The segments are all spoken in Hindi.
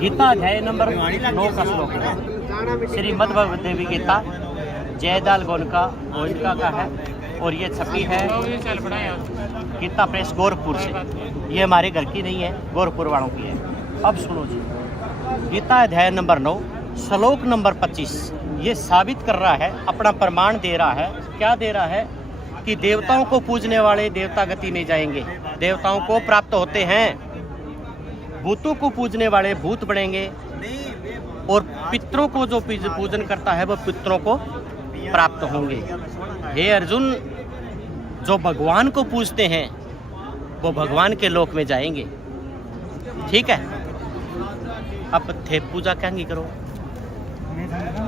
गीता अध्याय नंबर 9 का श्लोक है। श्रीमद् भगवत देवी गीता जयदाल गोनका का है और ये छपी है गीता प्रेस गोरखपुर से। ये हमारे घर की नहीं है, गोरखपुर वालों की है। अब सुनो जी, गीता अध्याय नंबर 9 श्लोक नंबर 25 ये साबित कर रहा है, अपना प्रमाण दे रहा है। क्या दे रहा है कि देवताओं को पूजने वाले देवता गति में जाएंगे, देवताओं को प्राप्त होते हैं। भूतों को पूजने वाले भूत बनेंगे और पितरों को जो पूजन करता है वो पितरों को प्राप्त होंगे। हे अर्जुन, जो भगवान को पूजते हैं वो भगवान के लोक में जाएंगे। ठीक है, अब थे पूजा क्या करो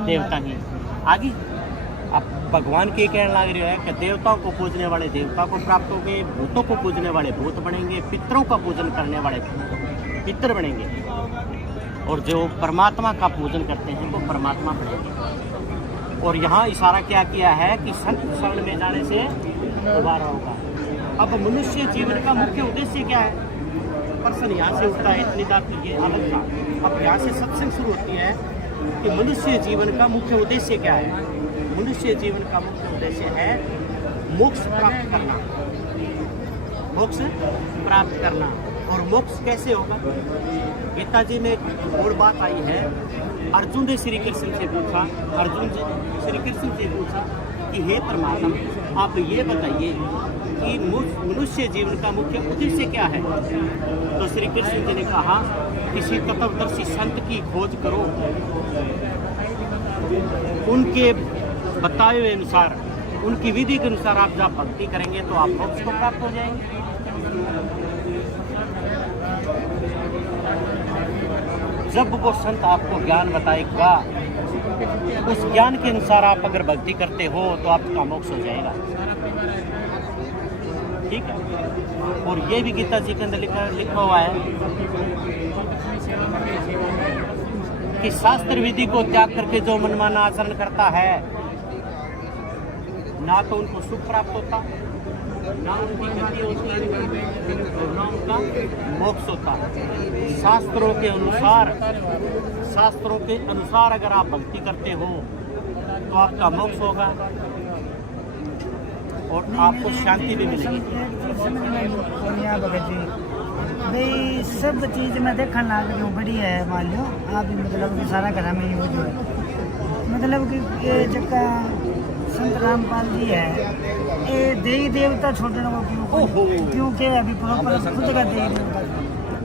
देवता की आगे। अब भगवान के कहने लग रहे हैं कि देवताओं को पूजने वाले देवता को प्राप्त होंगे, भूतों को पूजने वाले भूत बनेंगे, पितरों का पूजन करने वाले पितर बनेंगे और जो परमात्मा का पूजन करते हैं वो परमात्मा बनेंगे। और यहाँ इशारा क्या किया है कि संत शरण में जाने से दोबारा होगा। अब मनुष्य जीवन का मुख्य उद्देश्य क्या है? पर्सन यहाँ से उठता है, इतनी बात ये अलग था। अब यहाँ से सत्संग शुरू होती है कि मनुष्य जीवन का मुख्य उद्देश्य क्या है? मनुष्य जीवन का मुख्य उद्देश्य है मोक्ष प्राप्त करना, मोक्ष प्राप्त करना। और मोक्ष कैसे होगा? गीता जी में एक और बात आई है। अर्जुन ने श्री कृष्ण से पूछा, अर्जुन जी श्री कृष्ण से पूछा कि हे परमात्मा, आप ये बताइए कि मनुष्य जीवन का मुख्य उद्देश्य क्या है? तो श्री कृष्ण जी ने कहा, किसी तत्वदर्शी संत की खोज करो, उनके बताए हुए अनुसार, उनकी विधि के अनुसार आप जब भक्ति करेंगे तो आप मोक्ष को प्राप्त हो जाएंगे। जब वो संत आपको ज्ञान बताएगा, उस ज्ञान के अनुसार आप अगर भक्ति करते हो तो आपका मोक्ष हो जाएगा। ठीक है, और ये भी गीता जी के अंदर लिखा हुआ है कि शास्त्र विधि को त्याग करके जो मनमाना आचरण करता है, ना तो उनको सुख प्राप्त होता, ना उनकी गति होती, ना उनका मोक्ष होता। शास्त्रों के अनुसार अगर आप भक्ति करते हो तो आपका मोक्ष होगा और आपको शांति भी मिलेगी। भाई सब चीज़ में देखने लग रही हूँ, बढ़िया है। मान लो आप मतलब सारा घर में यूज हो, मतलब कि ये जगह संत रामपाल जी है, ये देवी देवता छोड़ने को क्योंकि अभी प्रॉपर खुद का देवी देवता।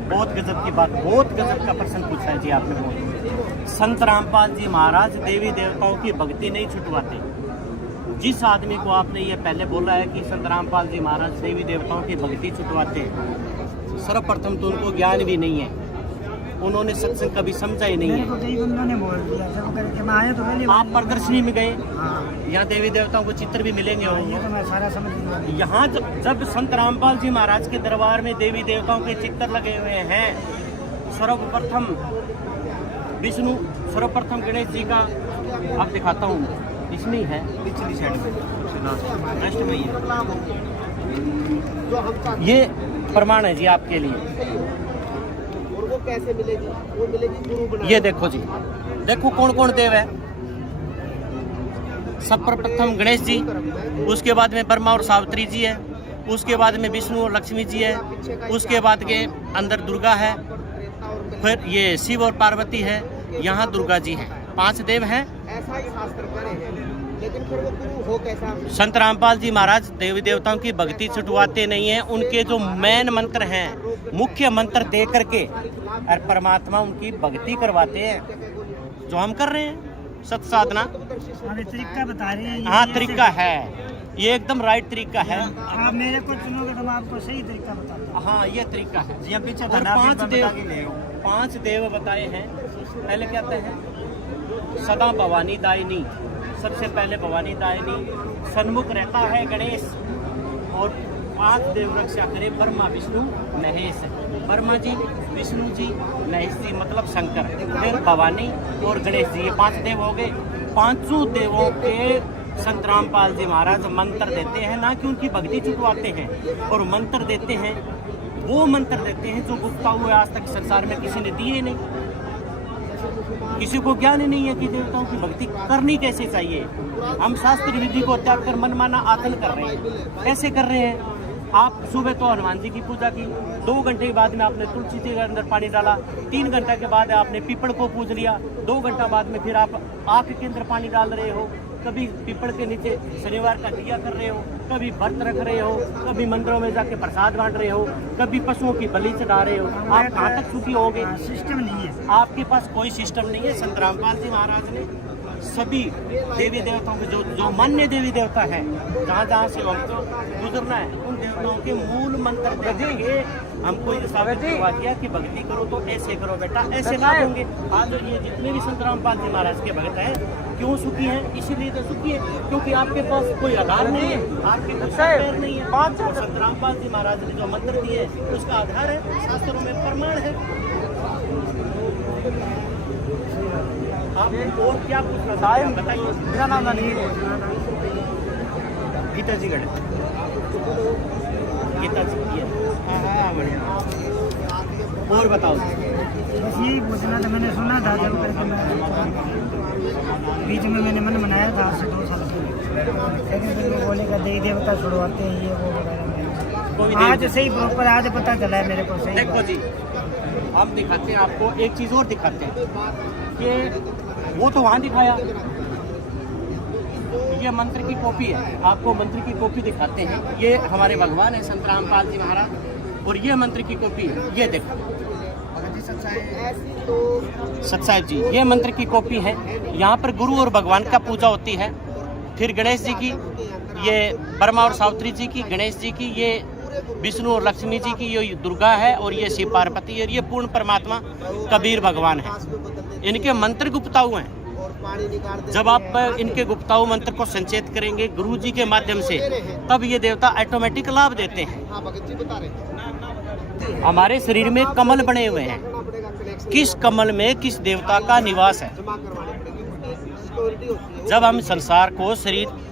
बहुत गजब की बात, बहुत गजब का प्रश्न पूछा है जी आपने। बहुत संत रामपाल जी महाराज देवी देवताओं की भक्ति नहीं छुटवाते। जिस आदमी को आपने ये पहले बोला है कि संत रामपाल जी महाराज देवी देवताओं की भक्ति छुटवाते हैं, सर्वप्रथम तो उनको ज्ञान भी नहीं है, उन्होंने सत्संग कभी समझा ही नहीं है। आप प्रदर्शनी में गए, यहाँ देवी देवताओं को चित्र भी मिलेंगे। यहाँ जब संत रामपाल जी महाराज के दरबार में देवी देवताओं के चित्र लगे हुए हैं, सर्वप्रथम विष्णु, सर्वप्रथम गणेश जी का आप दिखाता हूँ, इसमें है पिछली साइड में ये प्रमाण है जी आपके लिए। वो कैसे मिलेगी? वो मिलेगी गुरु बना। ये देखो जी, देखो कौन कौन देव है। सर्वप्रथम गणेश जी, उसके बाद में ब्रह्मा और सावित्री जी है, उसके बाद में विष्णु और लक्ष्मी जी है, उसके बाद के अंदर दुर्गा है, फिर ये शिव और पार्वती है, यहाँ दुर्गा जी है। 5 देव हैं। ऐसा ही शास्त्र करे हैं, लेकिन फिर वो गुरु हो कैसा? संत रामपाल जी महाराज देवी देवताओं की भक्ति छुटवाते नहीं हैं। उनके जो मेन मंत्र हैं, मुख्य मंत्र दे करके और परमात्मा उनकी भक्ति करवाते हैं, जो हम कर रहे हैं सत साधना। तरीका बता रहे हैं। हाँ, तरीका है, ये एकदम राइट तरीका है। आप मेरे को चुनोगे तो मैं आपको सही तरीका बताता हूँ। हाँ, ये तरीका है जी। पीछे और 5 देव बताए हैं। पहले क्या कहते हैं? सदा भवानी दायिनी, सबसे पहले भवानी दायिनी सन्मुख रहता है गणेश, और 5 देव रक्षा करे ब्रह्मा विष्णु महेश। ब्रह्मा जी, विष्णु जी, महेश जी मतलब शंकर, फिर भवानी और गणेश जी, ये 5 देव हो गए। 5 देवों के संत रामपाल जी महाराज मंत्र देते हैं, ना कि उनकी भक्ति चुकवाते हैं। और मंत्र देते हैं, वो मंत्र देते हैं जो गुप्ता हुए आज तक संसार में किसी ने दिए नहीं। किसी को ज्ञान ही नहीं है कि देवताओं की भक्ति करनी कैसे चाहिए। हम शास्त्र विधि को त्याग कर मनमाना आसन कर रहे हैं। कैसे कर रहे हैं? आप सुबह तो हनुमान जी की पूजा की, 2 घंटे के बाद में आपने तुलसी के अंदर पानी डाला, 3 घंटे के बाद आपने पीपल को पूज लिया, 2 घंटा बाद में फिर आप आग के अंदर पानी डाल रहे हो, कभी पीपल के नीचे शनिवार का दिया कर रहे हो, कभी व्रत रख रहे हो, कभी मंदिरों में जाके प्रसाद बांट रहे हो, कभी पशुओं की बलि चढ़ा रहे हो। आप कहाँ तक सुखी होगे? सिस्टम नहीं है, आपके पास कोई सिस्टम नहीं है। संत रामपाल जी महाराज ने सभी देवी देवताओं के जो मान्य देवी देवता है, जहाँ जहाँ से हमको गुजरना है, उन देवताओं के मूल मंत्र देंगे। हमको ये साबित हुआ किया कि भक्ति करो तो ऐसे करो बेटा, ऐसे ना होंगे। आज ये जितने भी संत रामपाल जी महाराज के भक्त हैं, क्यों सुखी हैं? इसीलिए तो सुखी है क्योंकि आपके पास कोई आधार नहीं है, आपके पास पैर नहीं है। और संत रामपाल जी महाराज ने जो मंत्र दिए उसका आधार है, शास्त्रों में प्रमाण है। आप और क्या पूछना चाहते हैं बताइए। मेरा नाम नहीं है, गीता जी गढ़, गीता जी। हाँ बढ़िया। और बताओ। बस यही पूछना था, मैंने सुना था जब करके मैं बीच में मैंने मन बनाया था आज से 2 साल पहले, लेकिन फिर वो बोले का देवी देवता छुड़वाते हैं ये वो वगैरह। आज सही प्रॉपर आज पता चला है मेरे को सही। देखो जी, हम दिखाते हैं आपको एक चीज़ और दिखाते हैं कि वो तो वहाँ दिखाया, ये मंत्र की कॉपी है। आपको मंत्र की कॉपी दिखाते हैं। ये हमारे भगवान है संत रामपाल जी महाराज, और ये मंत्र की कॉपी है। ये देखो सत्साहिब जी, ये मंत्र की कॉपी है। यहाँ पर गुरु और भगवान का पूजा होती है। फिर गणेश जी की, ये ब्रह्मा और सावित्री जी की, गणेश जी की, ये विष्णु और लक्ष्मी जी की, ये दुर्गा है, और ये शिव पार्वती, और ये पूर्ण परमात्मा कबीर भगवान है। इनके मंत्र गुप्ताऊ हैं। जब आप इनके गुप्ताऊ मंत्र को संचेत करेंगे गुरु जी के माध्यम से, तब ये देवता ऑटोमेटिक लाभ देते हैं। हमारे शरीर में कमल बने हुए हैं। किस कमल में किस देवता का निवास है? जब हम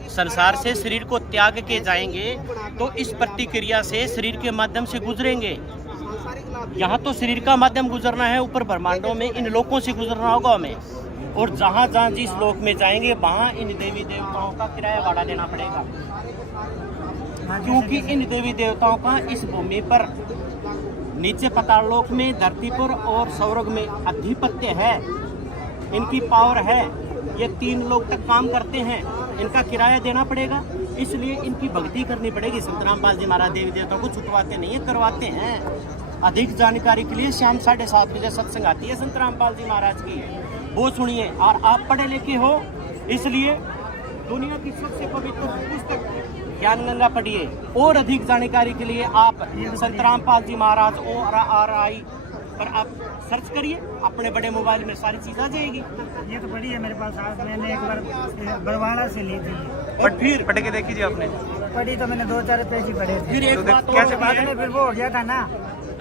संसार से शरीर को त्याग के जाएंगे तो इस प्रतिक्रिया से शरीर के माध्यम से गुजरेंगे। यहाँ तो शरीर का माध्यम गुजरना है, ऊपर ब्रह्मांडों में इन लोकों से गुजरना होगा हमें। और जहाँ जहाँ जिस लोक में जाएंगे वहाँ इन देवी देवताओं का किराया भाड़ा देना पड़ेगा, क्योंकि इन देवी देवताओं का इस भूमि पर नीचे पाताल लोक में, धरती पर और स्वर्ग में आधिपत्य है। इनकी पावर है। ये 3 लोग तक काम करते हैं, इनका किराया देना पड़ेगा। इसलिए इनकी भक्ति करनी पड़ेगी। संत रामपाल जी महाराज देवी देवताओं को छुटवाते नहीं है, करवाते हैं। अधिक जानकारी के लिए शाम 7:30 बजे सत्संग आती है संत रामपाल जी महाराज की, वो सुनिए। और आप पढ़े लिखे हो, इसलिए दुनिया की सबसे पवित्र पुस्तक ज्ञान गंगा पढ़िए। और अधिक जानकारी के लिए आप संत रामपाल जी महाराज ORI पर आप सर्च करिए, अपने बड़े मोबाइल में सारी चीज आ जाएगी। ये तो बड़ी है मेरे पास, आज मैंने एक बार बरवाड़ा से ली थी। और फिर पढ़ के देखिए आपने। पढ़ी तो मैंने 2-4 पेज ही पढ़े थे। फिर एक बात और कैसे बाद में फिर वो हो गया था ना,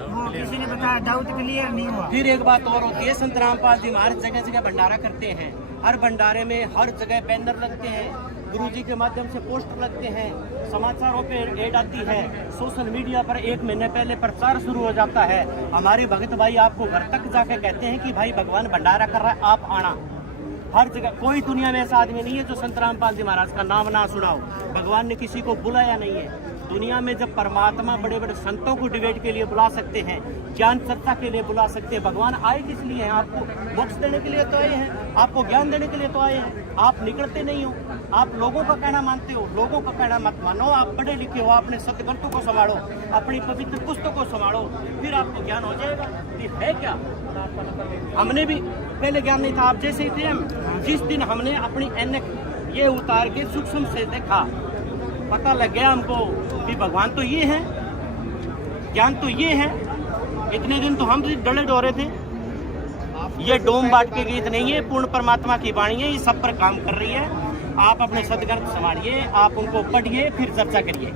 वो किसी ने बताया, डाउट क्लियर नहीं हुआ। फिर एक बात और होती है, संत रामपाल जी महाराज जगह जगह भंडारा करते हैं। हर भंडारे में हर जगह बैनर लगते हैं, गुरुजी के माध्यम से पोस्टर लगते हैं, समाचारों पे ऐड आती है, सोशल मीडिया पर 1 महीने पहले प्रचार शुरू हो जाता है। हमारे भगत भाई आपको घर तक जाके कहते हैं कि भाई भगवान भंडारा कर रहा है, आप आना। हर जगह कोई दुनिया में ऐसा आदमी नहीं है जो संत रामपाल जी महाराज का नाम ना सुनाओ। भगवान ने किसी को बुलाया नहीं है। दुनिया में जब परमात्मा बड़े बड़े संतों को डिबेट के लिए बुला सकते हैं, ज्ञान चर्चा के लिए बुला सकते हैं, भगवान आए किस लिए हैं? आपको मोक्ष देने के लिए तो आए हैं, आपको ज्ञान देने के लिए तो आए हैं। आप निकलते नहीं हो, आप लोगों का कहना मानते हो। लोगों का कहना मत मानो, आप पढ़े लिखे हो, अपने सदग्रंथों को संभालो, अपनी पवित्र पुस्तकों को संभालो, फिर आपको ज्ञान हो जाएगा। ये है क्या? हमने भी पहले ज्ञान नहीं था, आप जैसे ही थे हम। जिस दिन हमने अपनी ऐनक ये उतार के सूक्ष्म से देखा, पता लग गया हमको कि भगवान तो ये है, ज्ञान तो ये है। इतने दिन तो हम डरे डोरे थे। ये डोम बाट के गीत नहीं है, पूर्ण परमात्मा की वाणी है, ये सब पर काम कर रही है। आप अपने सदग्रंथ संभालिए, आप उनको पढ़िए, फिर चर्चा करिए।